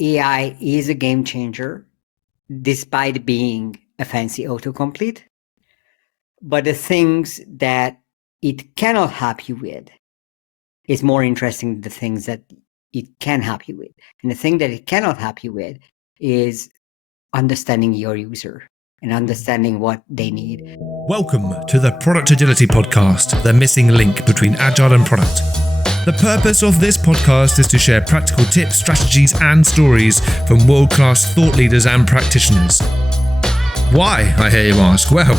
AI is a game changer despite being a fancy autocomplete. But the things that it cannot help you with is more interesting than the things that it can help you with. And the thing that it cannot help you with is understanding your user and understanding what they need. Welcome to the Product Agility Podcast, the missing link between agile and product. The purpose of this podcast is to share practical tips, strategies, and stories from world-class thought leaders and practitioners. Why, I hear you ask? Well,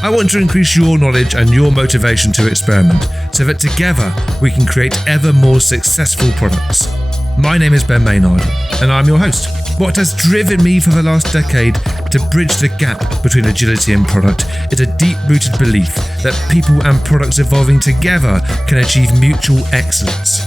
I want to increase your knowledge and your motivation to experiment so that together we can create ever more successful products. My name is Ben Maynard and I'm your host. What has driven me for the last decade to bridge the gap between agility and product is a deep-rooted belief that people and products evolving together can achieve mutual excellence.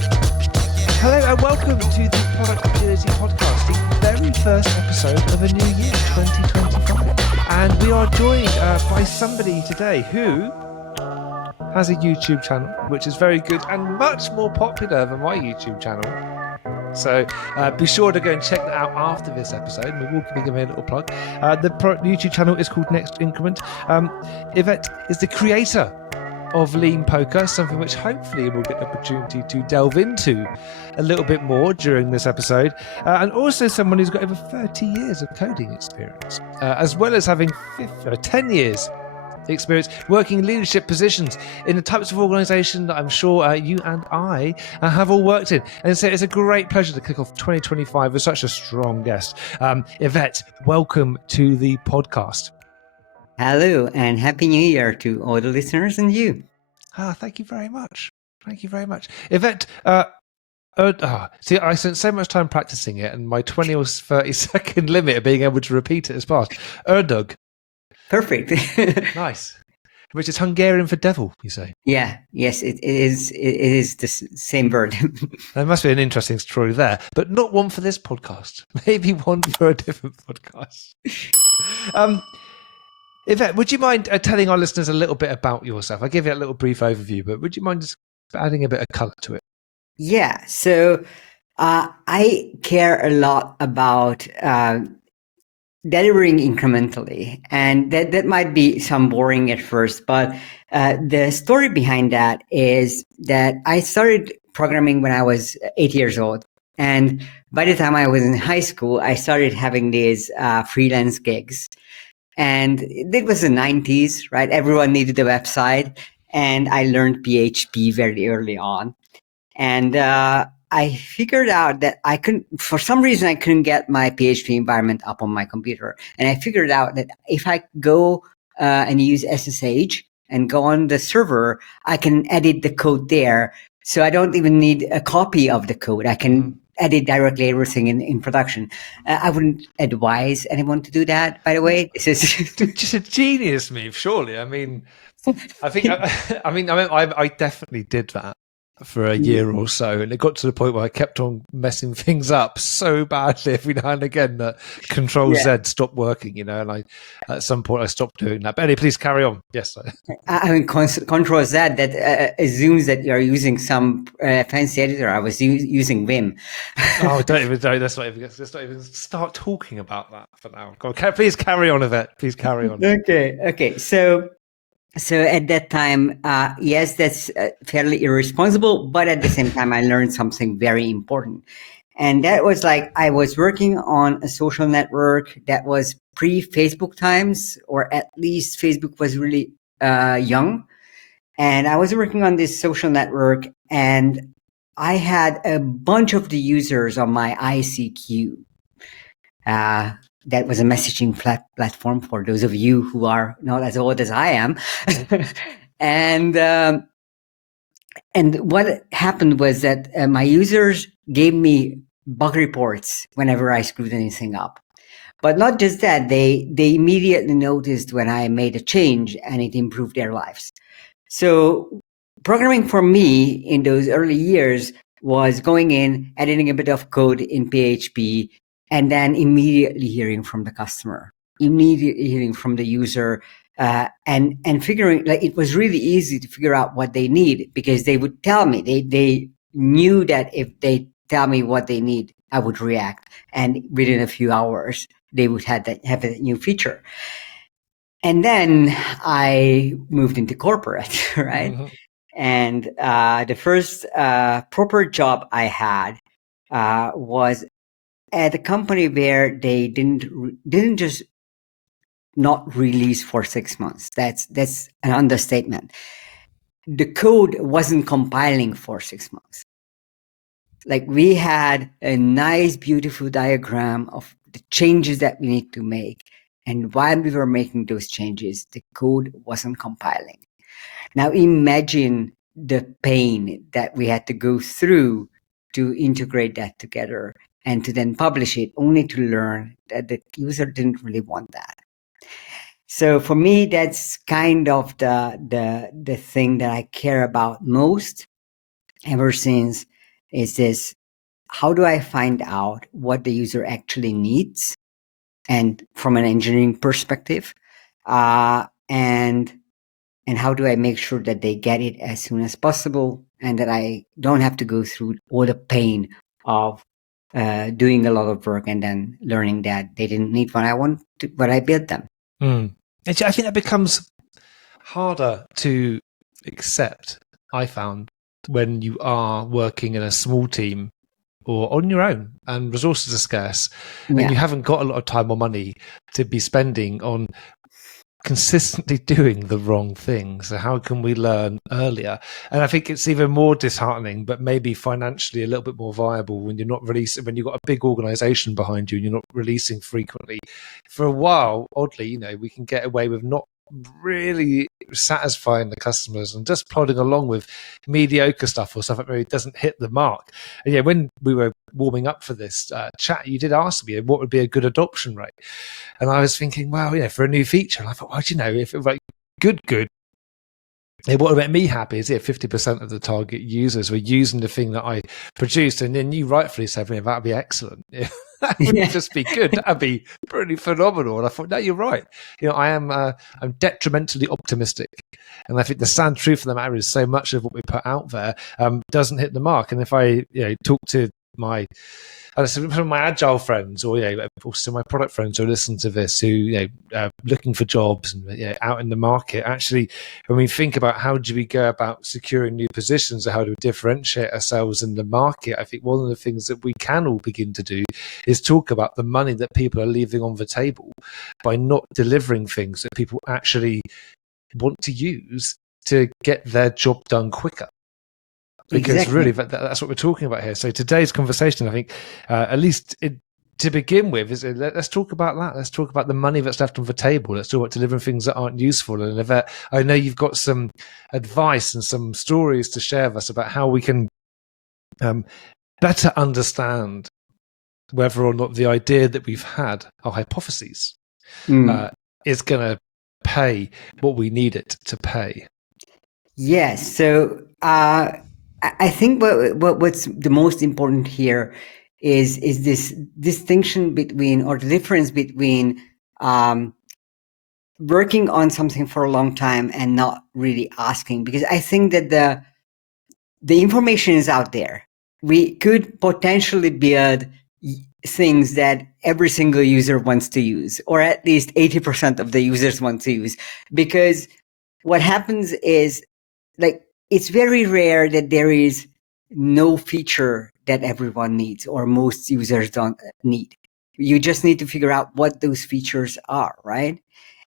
Hello and welcome to the Product Agility Podcast, the very first episode of a new year, 2025. And we are joined by somebody today who has a YouTube channel, which is very good and much more popular than my YouTube channel. So be sure to go and check that out after this episode. We will be giving a little plug. The YouTube channel is called Next Increment. Ivett is the creator of Lean Poker, something which hopefully we'll get the opportunity to delve into a little bit more during this episode. And also someone who's got over 30 years of coding experience, as well as having 10 years experience working in leadership positions in the types of organisation that I'm sure you and I have all worked in. And so it's a great pleasure to kick off 2025 with such a strong guest. Ivett, welcome to the podcast. Hello and Happy New Year to all the listeners and you. Thank you very much. Thank you very much. Ivett, see, I spent so much time practicing it and my 20 or 30 second limit of being able to repeat it has passed. Ördög. Perfect. Nice. Which is Hungarian for devil, you say? Yeah. Yes, it is. It is the same word. There must be an interesting story there, but not one for this podcast. Maybe one for a different podcast. Ivett, would you mind telling our listeners a little bit about yourself? I gave you a little brief overview, but would you mind just adding a bit of colour to it? Yeah. So I care a lot about delivering incrementally, and that might be some boring at first, but the story behind that is that I started programming when I was 8 years old, and by the time I was in high school, I started having these freelance gigs, and it was the 90s, right? Everyone needed a website, and I learned PHP very early on, and I figured out that for some reason, I couldn't get my PHP environment up on my computer. And I figured out that if I go and use SSH and go on the server, I can edit the code there. So I don't even need a copy of the code. I can edit directly everything in production. I wouldn't advise anyone to do that, by the way. This is just a genius move, surely. I mean, I definitely did that for a year or so, and it got to the point where I kept on messing things up so badly every now and again that Control Z stopped working, and at some point I stopped doing that. But anyway, please carry on. Yes. I mean, Control Z that assumes that you're using some fancy editor. I was using Vim. Oh, let's not even start talking about that for now. Go on, please carry on, Ivett. Please carry on. Okay. So at that time, yes, that's fairly irresponsible, but at the same time, I learned something very important. And that was like, I was working on a social network that was pre-Facebook times, or at least Facebook was really young. And I was working on this social network, and I had a bunch of the users on my ICQ. That was a messaging platform for those of you who are not as old as I am. And what happened was that my users gave me bug reports whenever I screwed anything up. But not just that, they immediately noticed when I made a change and it improved their lives. So programming for me in those early years was going in, editing a bit of code in PHP, and then immediately hearing from the customer, immediately hearing from the user, and figuring, like, it was really easy to figure out what they need because they would tell me. They knew that if they tell me what they need, I would react, and within a few hours, they would have a new feature. And then I moved into corporate, right? Mm-hmm. And the first proper job I had was at a company where they didn't just not release for 6 months. That's an understatement. The code wasn't compiling for 6 months. Like, we had a nice, beautiful diagram of the changes that we need to make. And while we were making those changes, the code wasn't compiling. Now imagine the pain that we had to go through to integrate that together and to then publish it, only to learn that the user didn't really want that. So for me, that's kind of the thing that I care about most ever since, is this: how do I find out what the user actually needs, and from an engineering perspective, and how do I make sure that they get it as soon as possible, and that I don't have to go through all the pain of doing a lot of work and then learning that they didn't need what I built them. And I think that becomes harder to accept, I found, when you are working in a small team or on your own and resources are scarce, and you haven't got a lot of time or money to be spending on consistently doing the wrong thing. So how can we learn earlier? And I think it's even more disheartening, but maybe financially a little bit more viable, when you're not releasing, when you've got a big organization behind you and you're not releasing frequently. For a while, oddly, we can get away with not really satisfying the customers and just plodding along with mediocre stuff or stuff that really doesn't hit the mark. And when we were warming up for this chat, you did ask me what would be a good adoption rate. And I was thinking, well, for a new feature, and I thought, well, if it was like good, what would make me happy is if 50% of the target users were using the thing that I produced. And then you rightfully said, that'd be excellent. That wouldn't just be good, that'd be pretty phenomenal. And I thought, no, you're right. I'm detrimentally optimistic. And I think the sad truth of the matter is, so much of what we put out there doesn't hit the mark. And if I talk to some of my agile friends, or also my product friends who listen to this, who looking for jobs and out in the market, actually, when we think about how do we go about securing new positions, or how do we differentiate ourselves in the market, I think one of the things that we can all begin to do is talk about the money that people are leaving on the table by not delivering things that people actually want to use to get their job done quicker. Because exactly. really, that's what we're talking about here. So today's conversation, I think, at least to begin with, is let's talk about that. Let's talk about the money that's left on the table. Let's talk about delivering things that aren't useful. And Ivett, I know you've got some advice and some stories to share with us about how we can better understand whether or not the idea that we've had, our hypotheses, is going to pay what we need it to pay. Yes. So I think what's the most important here is this distinction between, or the difference between, working on something for a long time and not really asking. Because I think that the information is out there. We could potentially build things that every single user wants to use, or at least 80% of the users want to use. Because what happens is, it's very rare that there is no feature that everyone needs, or most users don't need. You just need to figure out what those features are, right?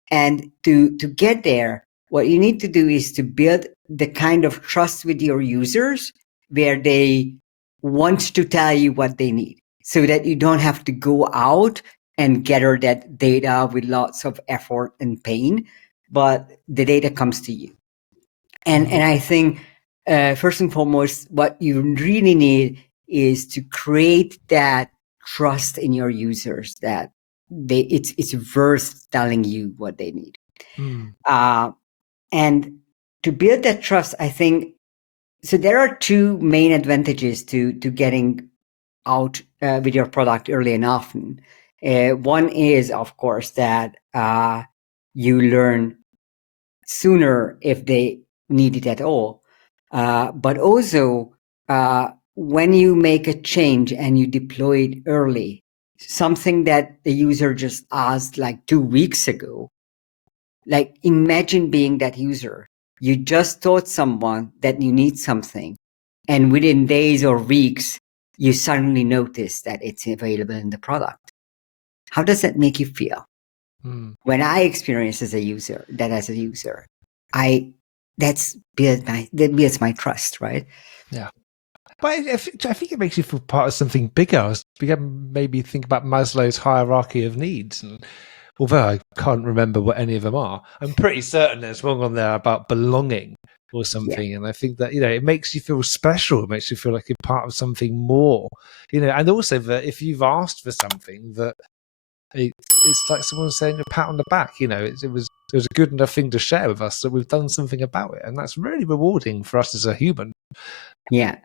And to get there, what you need to do is to build the kind of trust with your users where they want to tell you what they need, so that you don't have to go out and gather that data with lots of effort and pain, but the data comes to you. And I think, first and foremost, what you really need is to create that trust in your users that it's worth telling you what they need. And to build that trust, I think, so there are two main advantages to getting out with your product early and often. One is, of course, that you learn sooner if they need it at all. But also, when you make a change and you deploy it early, something that the user just asked like 2 weeks ago, like imagine being that user. You just told someone that you need something, and within days or weeks, you suddenly notice that it's available in the product. How does that make you feel? When I experience as a user, that builds my trust, right? Yeah. But I think it makes you feel part of something bigger. I was maybe think about Maslow's hierarchy of needs. And although I can't remember what any of them are, I'm pretty certain there's one on there about belonging or something. Yeah. And I think that, it makes you feel special. It makes you feel like you're part of something more, and also that if you've asked for something, that it's like someone saying a pat on the back, it was a good enough thing to share with us that we've done something about it. And that's really rewarding for us as a human. Yeah.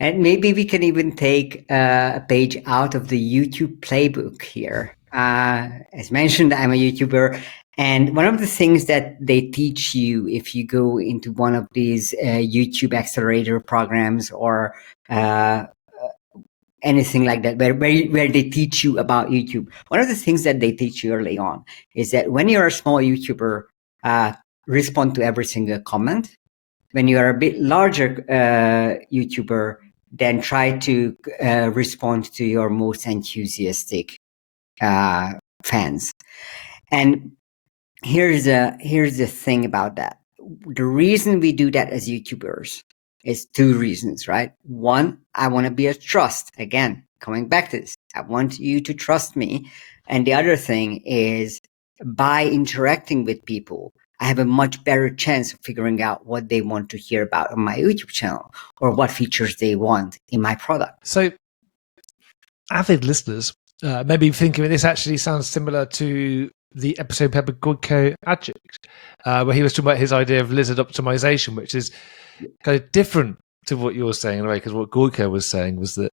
And maybe we can even take a page out of the YouTube playbook here. As mentioned, I'm a YouTuber. And one of the things that they teach you if you go into one of these YouTube accelerator programs or anything like that, where they teach you about YouTube, one of the things that they teach you early on is that when you're a small YouTuber, respond to every single comment. When you are a bit larger YouTuber, then try to respond to your most enthusiastic fans. And here's the thing about that. The reason we do that as YouTubers is 2 reasons, right? One, I want to be a trust. Again, coming back to this, I want you to trust me. And the other thing is, by interacting with people, I have a much better chance of figuring out what they want to hear about on my YouTube channel or what features they want in my product. So, avid listeners maybe thinking this actually sounds similar to the episode Pepper Goodco Adject, where he was talking about his idea of lizard optimization, which is kind of different to what you're saying in a way, because what Goodco was saying was that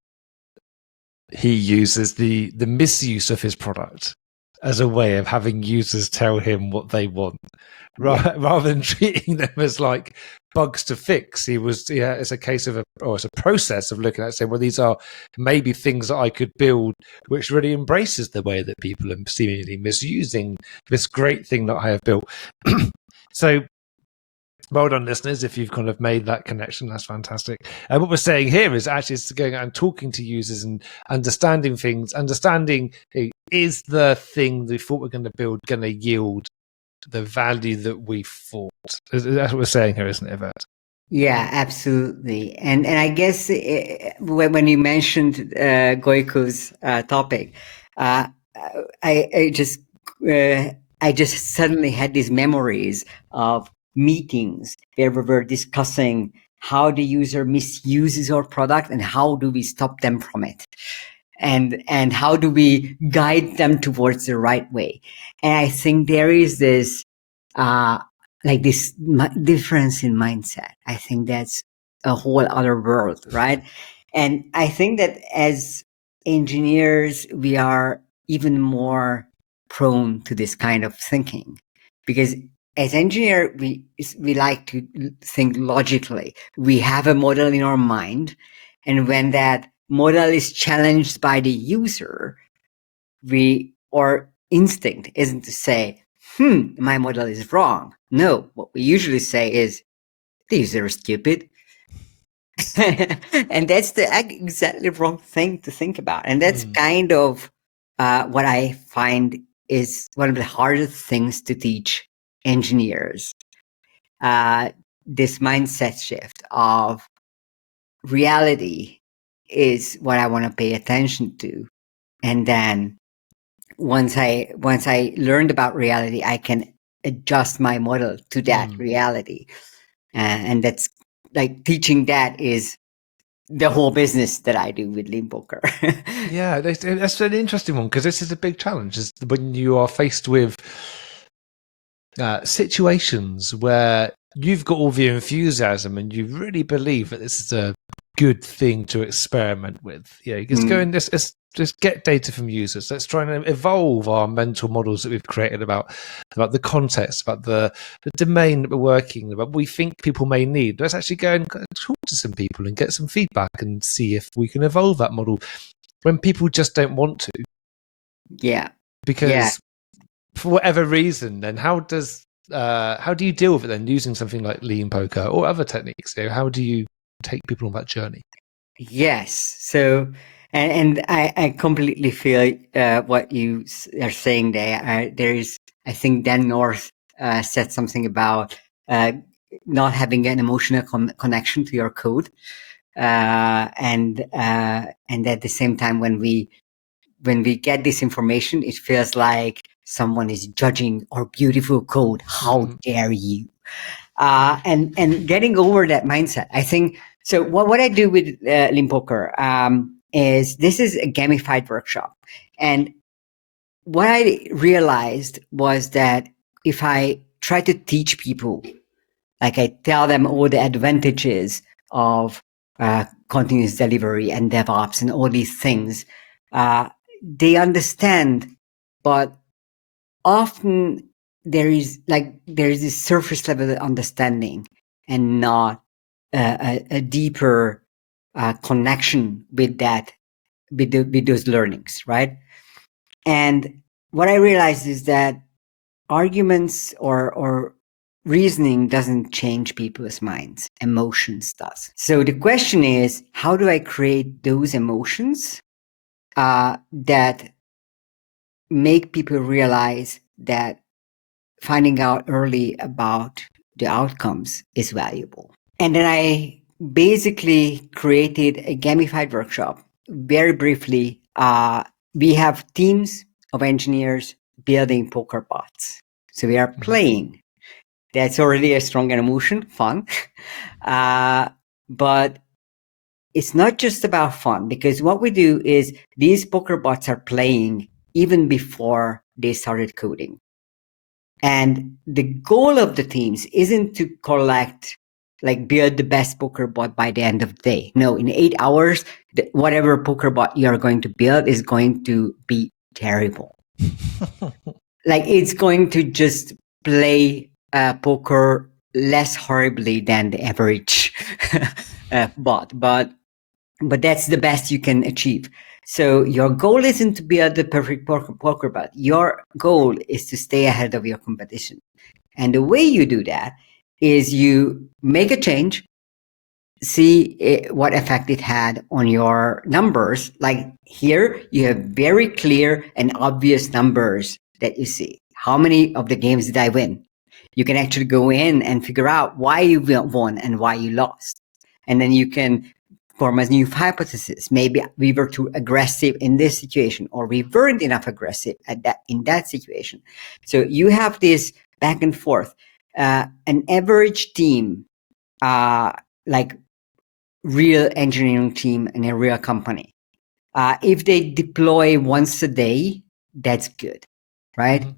he uses the misuse of his product as a way of having users tell him what they want, rather than treating them as like bugs to fix. It's a case of it's a process of looking at saying, well, these are maybe things that I could build which really embraces the way that people are seemingly misusing this great thing that I have built. So well done, listeners, if you've kind of made that connection. That's fantastic. And what we're saying here is actually going out and talking to users and understanding things, is the thing we thought we're going to build going to yield the value that we thought. That's what we're saying here, isn't it, Ivett? Yeah, absolutely. And I guess when you mentioned Goiko's topic, I just suddenly had these memories of meetings where we were discussing how the user misuses our product and how do we stop them from it, and how do we guide them towards the right way. And I think there is this this difference in mindset. I think that's a whole other world, right? And I think that as engineers, we are even more prone to this kind of thinking, because as engineer, we like to think logically. We have a model in our mind, and when that model is challenged by the user, our instinct isn't to say, my model is wrong. No, what we usually say is, the user is stupid. And that's the exactly wrong thing to think about. And that's kind of what I find is one of the hardest things to teach engineers. This mindset shift of reality is what I want to pay attention to. And then once I learned about reality, I can adjust my model to that reality. And that's like teaching that is the whole business that I do with Lean Poker. Yeah, that's an interesting one, because this is a big challenge, is when you are faced with situations where you've got all the enthusiasm and you really believe that this is a good thing to experiment with. It's going this. just get data from users. Let's try and evolve our mental models that we've created about the context, about the domain that we're working, about what we think people may need. Let's actually go and talk to some people and get some feedback and see if we can evolve that model when people just don't want to. Yeah. Because for whatever reason, then how do you deal with it then using something like lean poker or other techniques? How do you take people on that journey? Yes. So, and I completely feel what you are saying there. There's, I think Dan North said something about not having an emotional connection to your code, and at the same time, when we get this information, it feels like someone is judging our beautiful code. How dare you? And getting over that mindset, I think. So what I do with Lean Poker is this is a gamified workshop, and what I realized was that if I try to teach people, like I tell them all the advantages of continuous delivery and DevOps and all these things, they understand, but often there is this surface level understanding and not a deeper connection with those learnings, right? And what I realized is that arguments or reasoning doesn't change people's minds. Emotions does. So the question is, how do I create those emotions that make people realize that finding out early about the outcomes is valuable? And then I basically created a gamified workshop. Very briefly, we have teams of engineers building poker bots. So we are playing. That's already a strong emotion, fun. But it's not just about fun, because what we do is these poker bots are playing even before they started coding. And the goal of the teams isn't to build the best poker bot by the end of the day. No, in 8 hours, whatever poker bot you're going to build is going to be terrible. It's going to just play poker less horribly than the average bot, but that's the best you can achieve. So your goal isn't to build the perfect poker bot. Your goal is to stay ahead of your competition. And the way you do that is you make a change, see what effect it had on your numbers. Like here, you have very clear and obvious numbers that you see. How many of the games did I win? You can actually go in and figure out why you won and why you lost. And then you can form a new hypothesis. Maybe we were too aggressive in this situation, or we weren't enough aggressive in that situation. So you have this back and forth. An average team, like real engineering team in a real company, if they deploy once a day, that's good, right? Mm-hmm.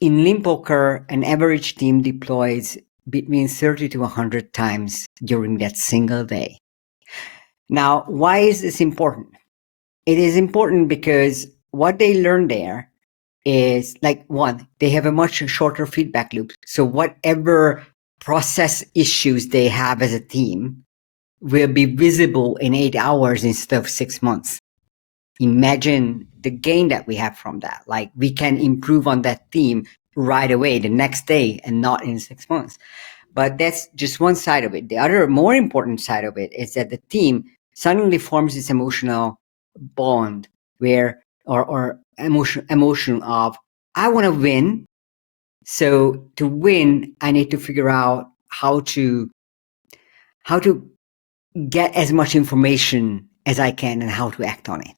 In Lean Poker, an average team deploys between 30 to 100 times during that single day. Now, why is this important? It is important because what they learn there is one, they have a much shorter feedback loop. So whatever process issues they have as a team will be visible in 8 hours instead of 6 months. Imagine the gain that we have from that. We can improve on that team right away, the next day, and not in 6 months. But that's just one side of it. The other more important side of it is that the team suddenly forms this emotional bond where, or emotion of, I want to win. So to win, I need to figure out how to get as much information as I can and how to act on it.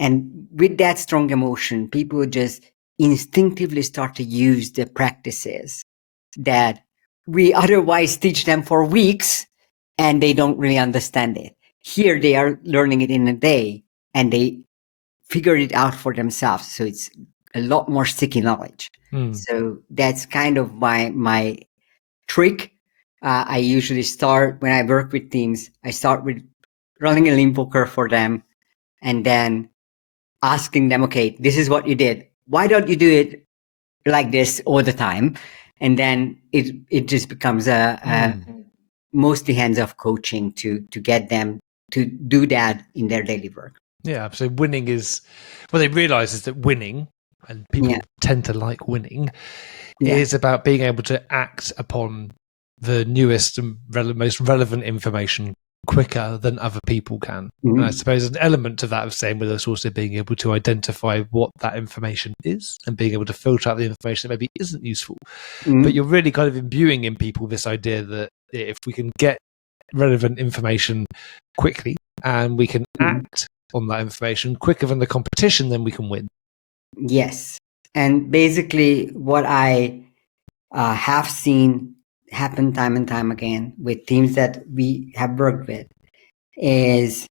And with that strong emotion, people just instinctively start to use the practices that we otherwise teach them for weeks and they don't really understand it. Here they are learning it in a day and they figure it out for themselves. So it's a lot more sticky knowledge. So that's kind of my trick. I usually start, when I work with teams, I start with running a Lean Poker for them, and then asking them, okay, this is what you did. Why don't you do it like this all the time? And then it just becomes a mostly hands-off coaching to get them to do that in their daily work. Yeah, so winning is what they realize is that winning, and people tend to like winning, is about being able to act upon the newest and most relevant information quicker than other people can. And I suppose an element of that of saying with us also being able to identify what that information is and being able to filter out the information that maybe isn't useful. But you're really kind of imbuing in people this idea that if we can get relevant information quickly and we can act on that information quicker than the competition, then we can win. Yes. And basically what I have seen happen time and time again with teams that we have worked with is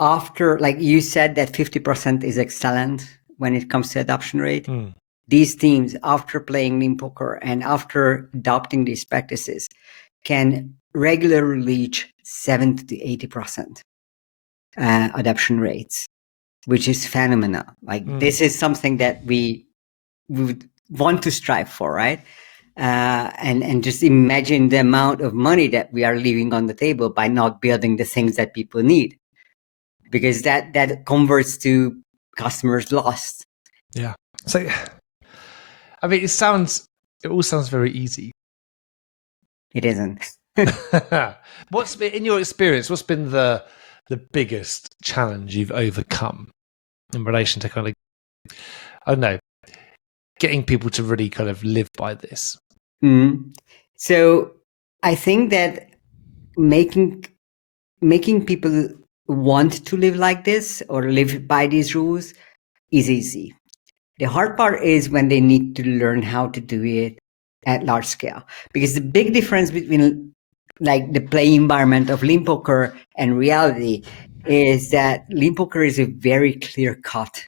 after, like you said, that 50% is excellent when it comes to adoption rate. These teams, after playing Lean Poker and after adopting these practices, can regularly reach 70 to 80% adoption rates, which is phenomenal. Like this is something that we would want to strive for, right? And just imagine the amount of money that we are leaving on the table by not building the things that people need, because that converts to customers lost. Yeah. So, I mean, it all sounds very easy. It isn't. What's been, in your experience, what's been the biggest challenge you've overcome in relation to kind of, I don't know, getting people to really kind of live by this? So I think that making people want to live like this or live by these rules is easy. The hard part is when they need to learn how to do it at large scale, because the big difference between like the play environment of Lean Poker and reality is that Lean Poker is a very clear-cut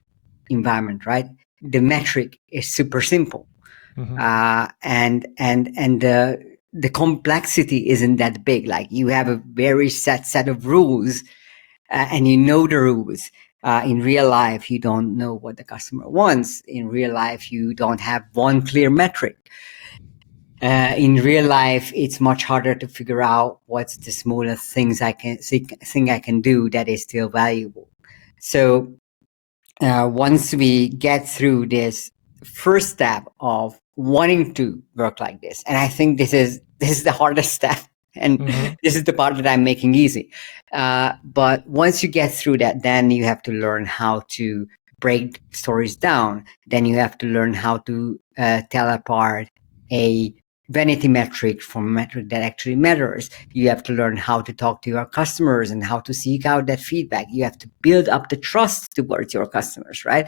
environment, right? The metric is super simple. And the complexity isn't that big. Like you have a very set of rules, and you know the rules. In real life, you don't know what the customer wants. In real life, you don't have one clear metric. In real life, it's much harder to figure out what's the smallest thing I can do that is still valuable. So once we get through this first step of wanting to work like this, and I think this is the hardest step, and this is the part that I'm making easy. But once you get through that, then you have to learn how to break stories down. Then you have to learn how to tell apart a vanity metric from a metric that actually matters. You have to learn how to talk to your customers and how to seek out that feedback. You have to build up the trust towards your customers, right?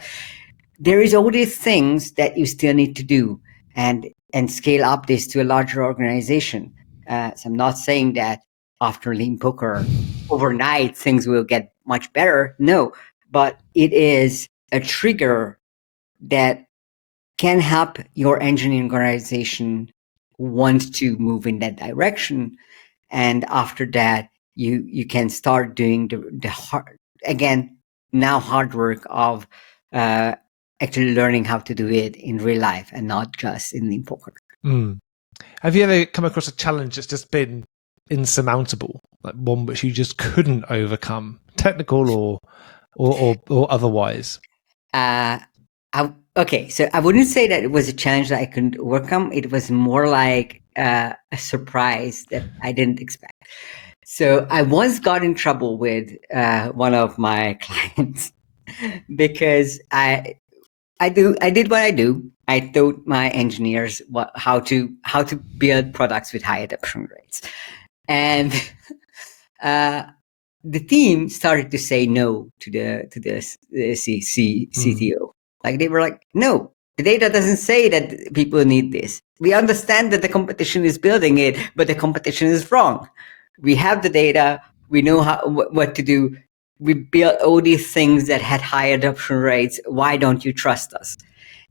There is all these things that you still need to do and scale up this to a larger organization. So I'm not saying that after Lean Poker overnight things will get much better. No, but it is a trigger that can help your engineering organization want to move in that direction. And after that, you can start doing the hard, again, now hard work of actually learning how to do it in real life and not just in Lean Poker. Have you ever come across a challenge that's just been insurmountable, like one which you just couldn't overcome, technical or otherwise? Okay, so I wouldn't say that it was a challenge that I couldn't overcome. It was more like a surprise that I didn't expect. So I once got in trouble with one of my clients because I did what I do. I taught my engineers how to build products with high adoption rates, and the team started to say no to the CTO. Like they were like, no, the data doesn't say that people need this. We understand that the competition is building it, but the competition is wrong. We have the data. We know what to do. We built all these things that had high adoption rates. Why don't you trust us?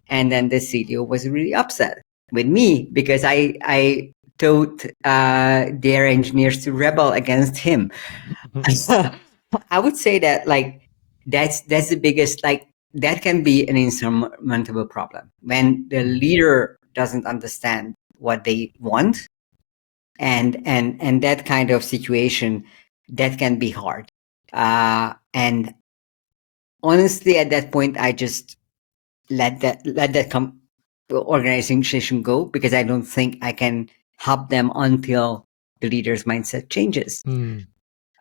And then the CTO was really upset with me because I taught their engineers to rebel against him. I would say that like that's the biggest, like, that can be an insurmountable problem when the leader doesn't understand what they want, and that kind of situation, that can be hard. And honestly, at that point, I just let that organization go, because I don't think I can help them until the leader's mindset changes.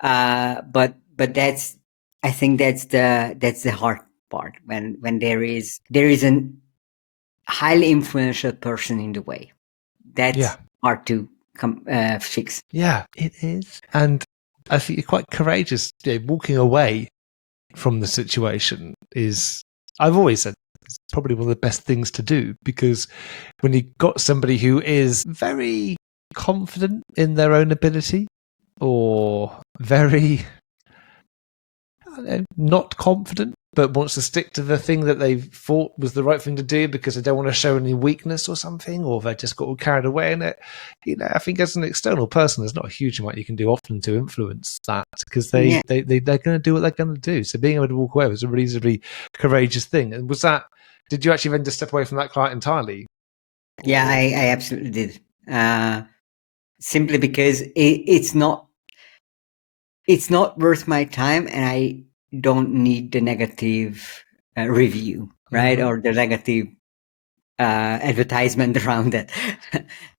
But that's, I think that's the hard part, when there is an highly influential person in the way. That's hard to fix. Yeah, it is. And I think you're quite courageous. Walking away from the situation is, I've always said, it's probably one of the best things to do, because when you've got somebody who is very confident in their own ability, or very not confident, but wants to stick to the thing that they thought was the right thing to do because they don't want to show any weakness or something, or they just got all carried away in it. I think as an external person, there's not a huge amount you can do often to influence that, because they're going to do what they're going to do. So being able to walk away was a reasonably courageous thing. And did you actually then just step away from that client entirely? Yeah, I absolutely did. Simply because it's not worth my time, and I don't need the negative review, right? Or the negative advertisement around it.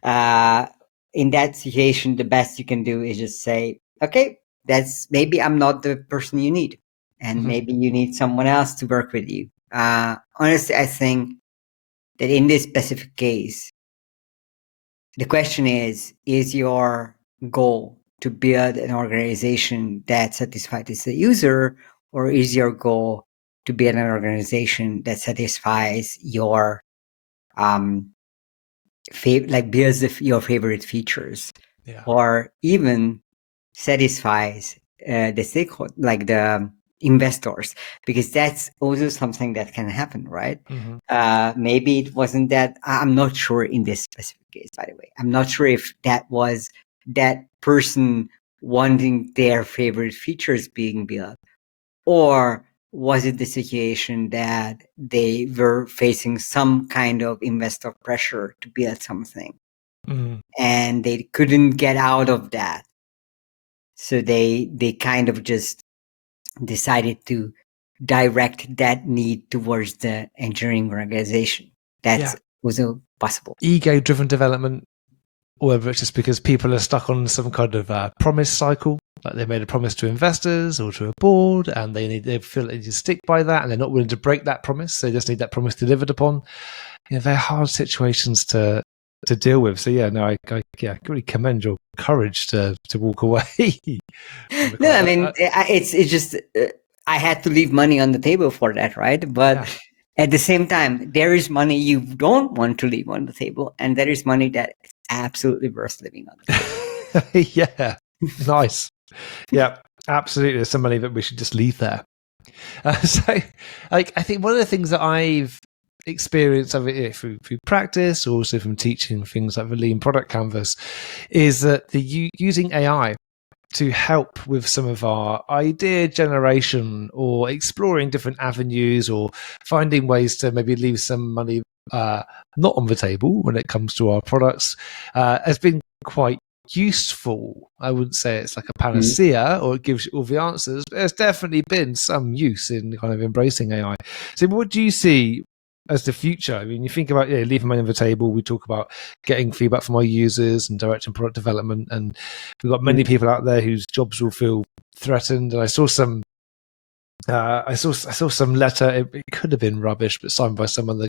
In that situation, the best you can do is just say, okay, maybe I'm not the person you need, and maybe you need someone else to work with you. Honestly, I think that in this specific case, the question is your goal to build an organization that satisfies the user, or is your goal to build an organization that satisfies your builds your favorite features, or even satisfies the stakeholder, like the investors, because that's also something that can happen, right? Maybe it wasn't that. I'm not sure in this specific case, by the way. I'm not sure if that was that person wanting their favorite features being built, or was it the situation that they were facing some kind of investor pressure to build something, and they couldn't get out of that, so they kind of just decided to direct that need towards the engineering organization? That's also possible. Ego-driven development, or whether it's just because people are stuck on some kind of promise cycle, like they made a promise to investors or to a board, and they feel they need to stick by that, and they're not willing to break that promise. They just need that promise delivered upon. They're hard situations to deal with. So I really commend your courage to walk away. No, I mean, it's just I had to leave money on the table for that, right? But at the same time, there is money you don't want to leave on the table, and there is money that is absolutely worth leaving on the table. Yeah, nice. Yeah, absolutely. There's some money that we should just leave there. So, I think one of the things that I've experienced of it through practice, also from teaching things like the Lean Product Canvas, is that using AI to help with some of our idea generation, or exploring different avenues, or finding ways to maybe leave some money not on the table when it comes to our products, has been quite useful. I wouldn't say it's like a panacea or it gives you all the answers, but there's definitely been some use in kind of embracing AI. So what do you see as the future? I mean, you think about leaving money on the table. We talk about getting feedback from our users and directing product development, and we've got many people out there whose jobs will feel threatened. And I saw some I saw some letter. It could have been rubbish, but signed by some of the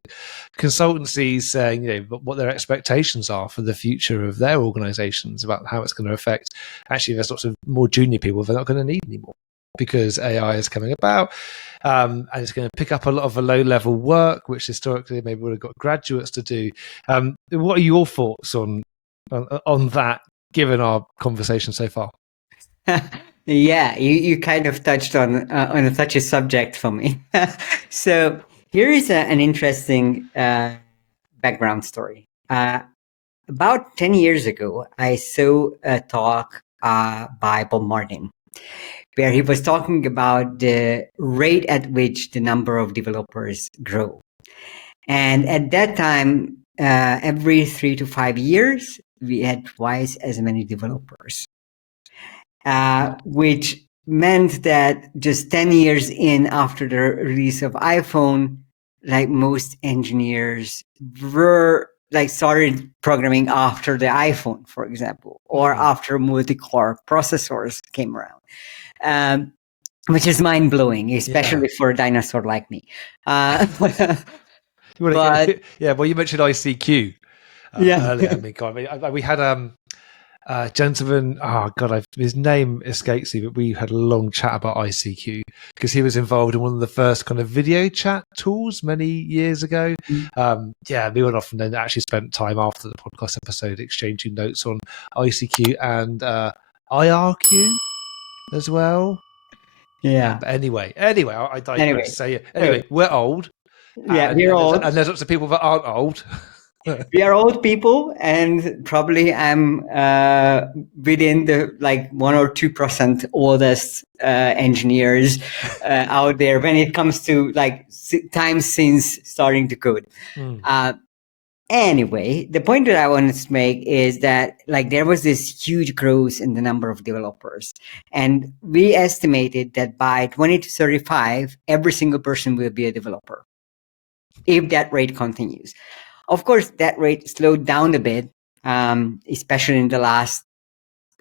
consultancies saying what their expectations are for the future of their organisations, about how it's going to affect. Actually, there's lots of more junior people they're not going to need anymore, because AI is coming about, and it's going to pick up a lot of the low-level work, which historically maybe would have got graduates to do. What are your thoughts on that, given our conversation so far? Yeah, you kind of touched on a touchy subject for me. So here is an interesting background story. About 10 years ago, I saw a talk by Bob Martin, where he was talking about the rate at which the number of developers grow. And at that time, every 3 to 5 years, we had twice as many developers, which meant that just 10 years in after the release of iPhone, like most engineers were like started programming after the iPhone, for example, or after multi-core processors came around, which is mind-blowing, especially for a dinosaur like me. Well, you mentioned ICQ Yeah. earlier. I mean, God, we had gentleman, his name escapes me, but we had a long chat about ICQ because he was involved in one of the first kind of video chat tools many years ago. We went off and then actually spent time after the podcast episode exchanging notes on ICQ and IRQ as well. Yeah. But anyway, I digress. Anyway, So we're old. Yeah, we're old. And there's lots of people that aren't old. We are old people, and probably I'm within the like 1 or 2% oldest engineers out there when it comes to like time since starting to code. Anyway, the point that I wanted to make is that like there was this huge growth in the number of developers, and we estimated that by 2035, every single person will be a developer if that rate continues. Of course, that rate slowed down a bit, especially in the last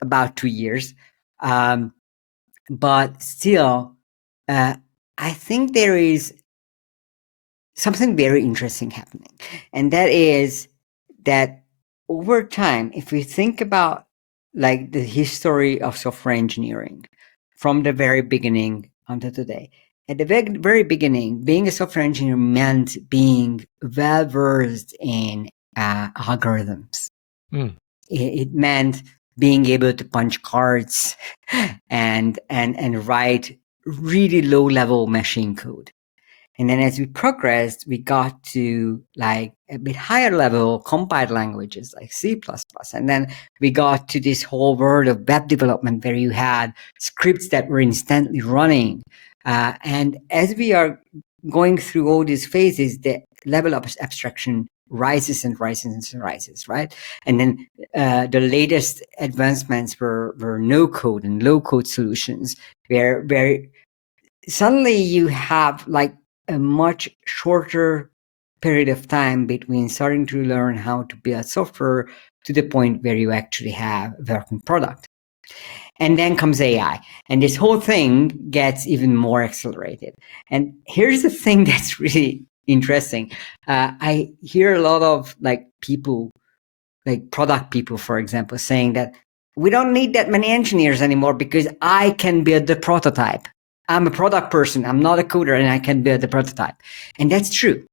about 2 years. But still, I think there is something very interesting happening. And that is that over time, if we think about like the history of software engineering from the very beginning until today, at the very beginning, being a software engineer meant being well versed in algorithms. It meant being able to punch cards and write really low level machine code. And then as we progressed, we got to like a bit higher level compiled languages like C++. And then we got to this whole world of web development where you had scripts that were instantly running. And as we are going through all these phases, the level of abstraction rises and rises and rises, right? And then the latest advancements were no code and low code solutions where suddenly you have like a much shorter period of time between starting to learn how to build software to the point where you actually have a working product. And then comes AI, and this whole thing gets even more accelerated. And here's the thing that's really interesting. I hear a lot of like people, like product people, for example, saying that we don't need that many engineers anymore because I can build the prototype. I'm a product person. I'm not a coder, and I can build the prototype. And that's true.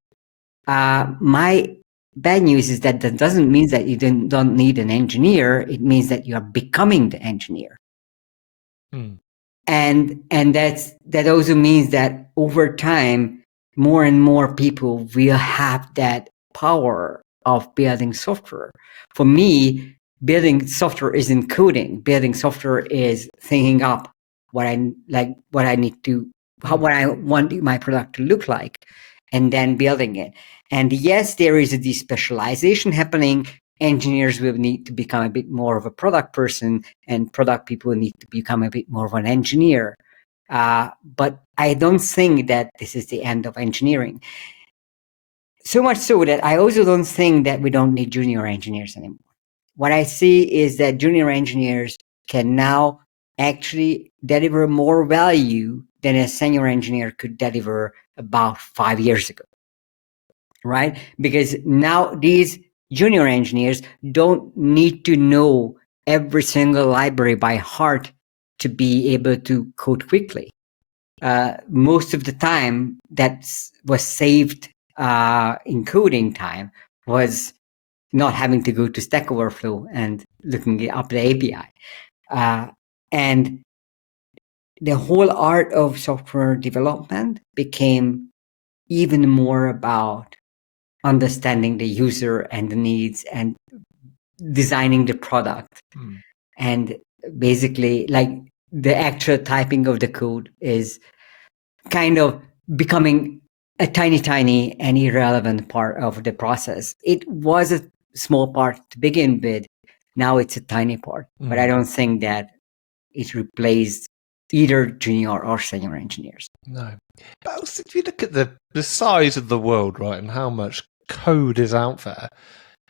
My bad news is that doesn't mean that you don't need an engineer. It means that you are becoming the engineer. And that also means that over time, more and more people will have that power of building software. For me, building software isn't coding. Building software is thinking up what I need to, what I want my product to look like, and then building it. And yes, there is a despecialization happening. Engineers will need to become a bit more of a product person, and product people need to become a bit more of an engineer. But I don't think that this is the end of engineering. So much so that I also don't think that we don't need junior engineers anymore. What I see is that junior engineers can now actually deliver more value than a senior engineer could deliver about 5 years ago, right? Because now these junior engineers don't need to know every single library by heart to be able to code quickly. Most of the time that was saved in coding time was not having to go to Stack Overflow and looking up the API. And the whole art of software development became even more about understanding the user and the needs and designing the product. And basically like the actual typing of the code is kind of becoming a tiny and irrelevant part of the process. It was a small part to begin with. Now it's a tiny part, but I don't think that it replaced either junior or senior engineers. No. But also, if you look at the size of the world, right, and how much code is out there,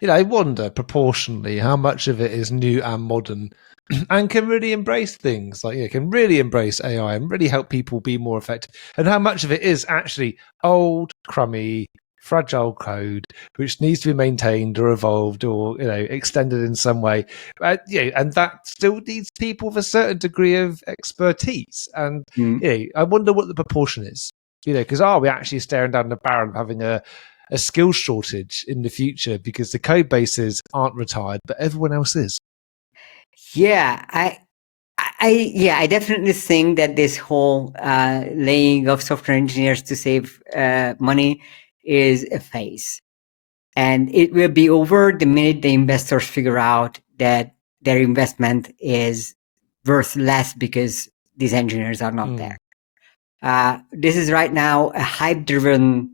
I wonder proportionally how much of it is new and modern and can really embrace things like, can really embrace AI and really help people be more effective. And how much of it is actually old, crummy, fragile code, which needs to be maintained or evolved or, extended in some way. And that still needs people with a certain degree of expertise. And, I wonder what the proportion is, because are we actually staring down the barrel of having a skill shortage in the future because the code bases aren't retired, but everyone else is? Yeah, I definitely think that this whole laying of software engineers to save money is a phase, and it will be over the minute the investors figure out that their investment is worth less because these engineers are not there. This is right now a hype-driven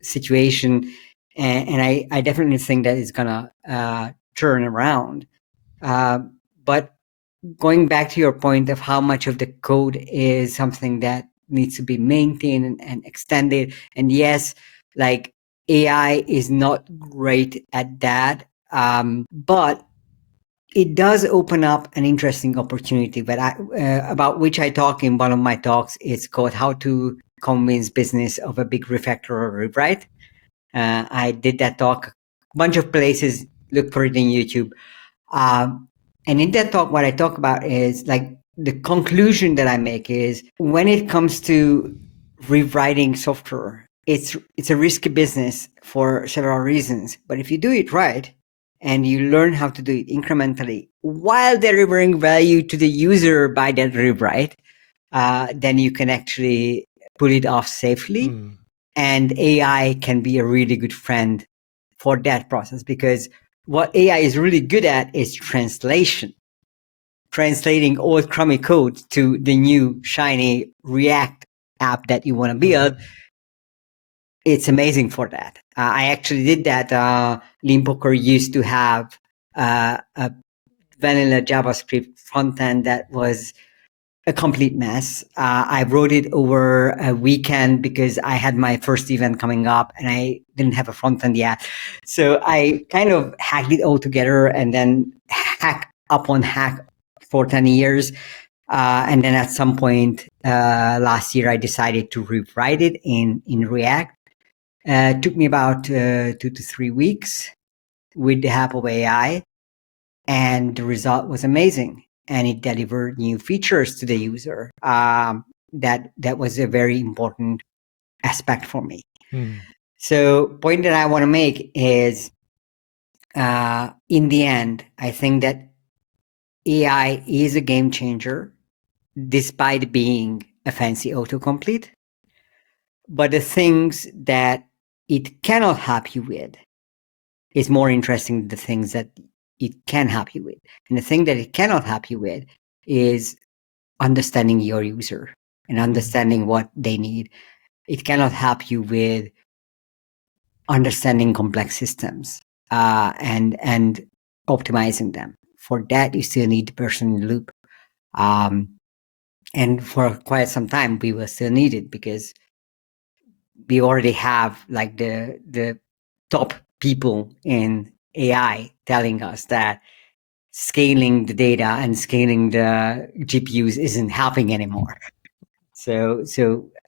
situation, and I definitely think that it's gonna turn around. But going back to your point of how much of the code is something that needs to be maintained and extended, and yes, like AI is not great at that, but it does open up an interesting opportunity, but about which I talk in one of my talks. It's called "How to Convince Business of a Big Refactor or Rewrite." I did that talk a bunch of places. Look for it in YouTube. And in that talk, what I talk about is like the conclusion that I make is when it comes to rewriting software, it's a risky business for several reasons. But if you do it right and you learn how to do it incrementally while delivering value to the user by that rewrite, then you can actually pull it off safely. And AI can be a really good friend for that process, because what AI is really good at is translating old crummy code to the new shiny React app that you want to build. It's amazing for that. I actually did that. Lean Poker used to have a vanilla JavaScript frontend that was a complete mess. I wrote it over a weekend because I had my first event coming up and I didn't have a front end yet. So I kind of hacked it all together and then hack upon hack for 10 years. And then at some point last year, I decided to rewrite it in React. It took me about 2 to 3 weeks with the help of AI. And the result was amazing. And it delivered new features to the user. That was a very important aspect for me. So point that I want to make is, in the end, I think that AI is a game changer, despite being a fancy autocomplete. But the things that it cannot help you with is more interesting than the things that it can help you with. And the thing that it cannot help you with is understanding your user and understanding what they need. It cannot help you with understanding complex systems and optimizing them. For that, you still need the person in the loop. And for quite some time, we will still need it because we already have like the top people in AI telling us that scaling the data and scaling the GPUs isn't helping anymore. So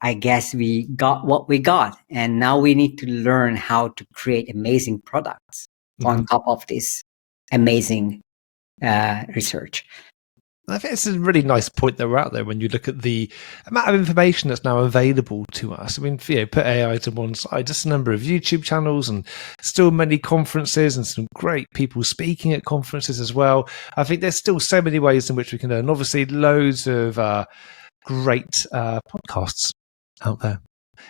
I guess we got what we got, and now we need to learn how to create amazing products on top of this amazing research. I think it's a really nice point that we're out there when you look at the amount of information that's now available to us. I mean, put AI to one side, just a number of YouTube channels and still many conferences and some great people speaking at conferences as well. I think there's still so many ways in which we can learn. Obviously, loads of great podcasts out there.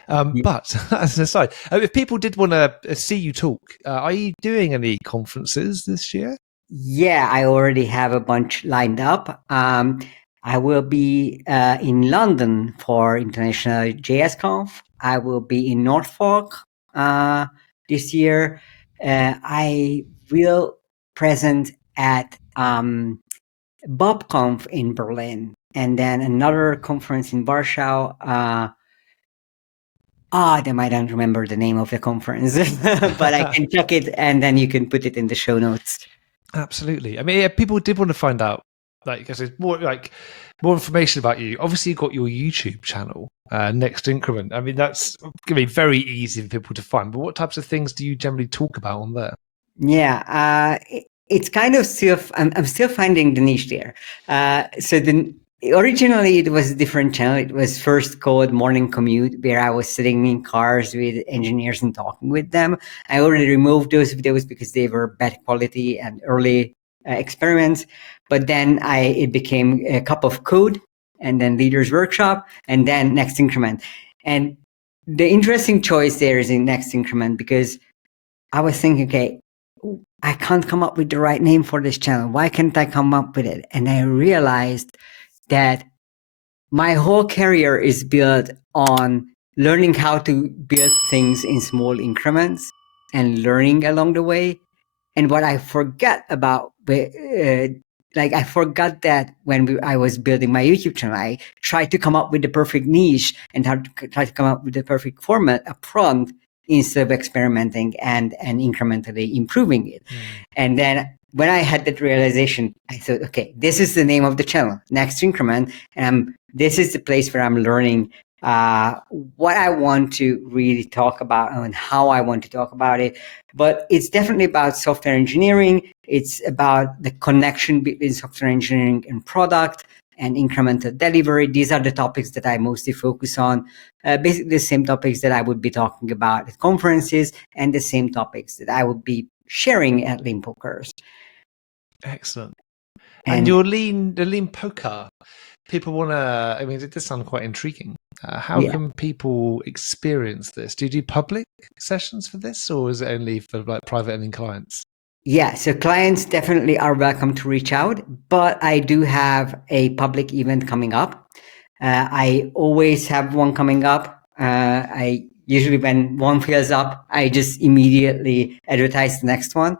But as an aside, if people did want to see you talk, are you doing any conferences this year? Yeah, I already have a bunch lined up. I will be in London for International JS Conf. I will be in Norfolk this year. I will present at BobConf in Berlin, and then another conference in Warsaw. Damn, I don't remember the name of the conference, but I can check it, and then you can put it in the show notes. Absolutely. I mean, yeah, people did want to find out, like I said, more information about you. Obviously, you've got your YouTube channel, Next Increment. I mean, that's going to be very easy for people to find. But what types of things do you generally talk about on there? Yeah, it's kind of still. I'm still finding the niche there. Originally it was a different channel. It was first called Morning Commute, where I was sitting in cars with engineers and talking with them. I already removed those videos because they were bad quality and early experiments. But then it became a cup of code, and then Leaders Workshop, and then Next Increment. And the interesting choice there is in Next Increment, because I was thinking, okay, I can't come up with the right name for this channel. Why can't I come up with it? And I realized that my whole career is built on learning how to build things in small increments and learning along the way. And what I forgot about, I forgot that when I was building my YouTube channel, I tried to come up with the perfect niche and try to come up with the perfect format up front instead of experimenting and incrementally improving it. And then when I had that realization, I thought, okay, this is the name of the channel, Next Increment. And this is the place where I'm learning what I want to really talk about and how I want to talk about it. But it's definitely about software engineering. It's about the connection between software engineering and product and incremental delivery. These are the topics that I mostly focus on. Basically the same topics that I would be talking about at conferences and the same topics that I would be sharing at Lean Pokers. Excellent. And the lean poker, people want to, I mean, it does sound quite intriguing. How can people experience this? Do you do public sessions for this, or is it only for like private and clients? Yeah, so clients definitely are welcome to reach out, but I do have a public event coming up. I always have one coming up. I usually, when one fills up, I just immediately advertise the next one.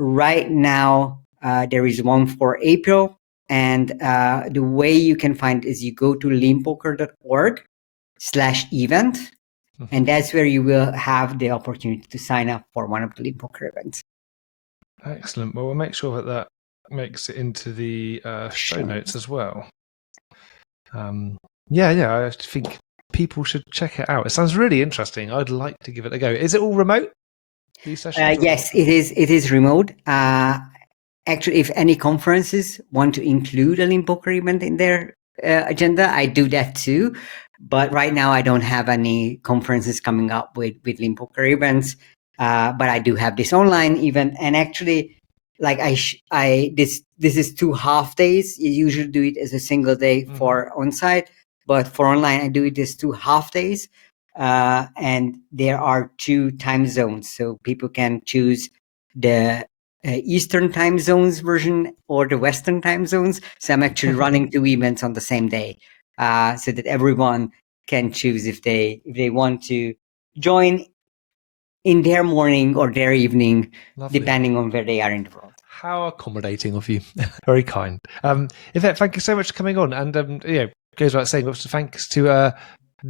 Right now, there is one for April, and the way you can find it is you go to leanpoker.org/event. And that's where you will have the opportunity to sign up for one of the Lean Poker events. Excellent. Well, we'll make sure that makes it into the show notes as well. I think people should check it out. It sounds really interesting. I'd like to give it a go. Is it all remote? These sessions? Yes, it is. It is remote. Actually, if any conferences want to include a Lean Poker event in their agenda, I do that too. But right now, I don't have any conferences coming up with Lean Poker events. But I do have this online event, and actually, like this is 2 half days. You usually do it as a single day for on-site, but for online, I do it as 2 half days. And there are 2 time zones, so people can choose the Eastern time zones version or the Western time zones. So I'm actually running 2 events on the same day, so that everyone can choose if they want to join in their morning or their evening. Lovely. Depending on where they are in the world. How accommodating of you. Very kind. Ivett, thank you so much for coming on. And goes without saying, thanks to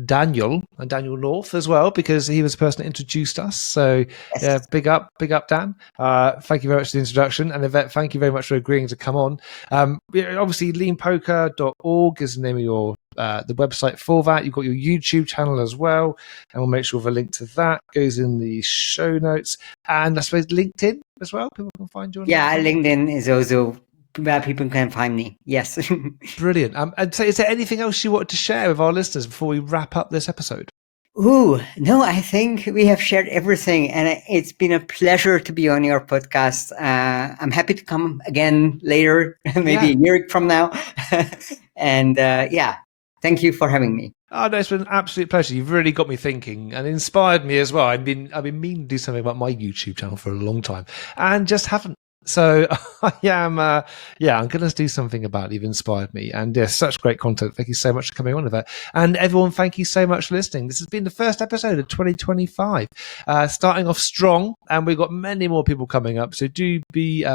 Daniel North as well, because he was the person that introduced us. So yes. Big up Dan. Thank you very much for the introduction. And Ivett, thank you very much for agreeing to come on. Obviously leanpoker.org is the name of your the website for that. You've got your YouTube channel as well, and we'll make sure the link to that goes in the show notes. And I suppose LinkedIn as well, people can find you on LinkedIn is also where people can find me. Yes. Brilliant. And so is there anything else you wanted to share with our listeners before we wrap up this episode? No, I think we have shared everything, and it's been a pleasure to be on your podcast. I'm happy to come again later, maybe a year from now. And thank you for having me. Oh, no, it's been an absolute pleasure. You've really got me thinking and inspired me as well. I've been meaning to do something about my YouTube channel for a long time and just haven't. So I am, I'm going to do something about it. You've inspired me. And yes, such great content. Thank you so much for coming on with that. And everyone, thank you so much for listening. This has been the first episode of 2025, starting off strong. And we've got many more people coming up. So do be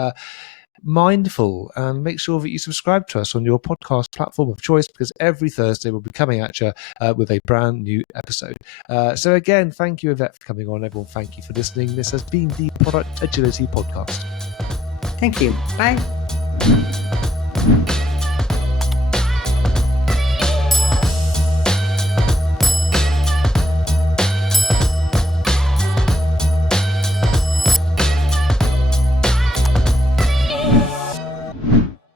mindful and make sure that you subscribe to us on your podcast platform of choice, because every Thursday we'll be coming at you with a brand new episode. So again, thank you, Ivett, for coming on. Everyone, thank you for listening. This has been the Product Agility Podcast. Thank you. Bye.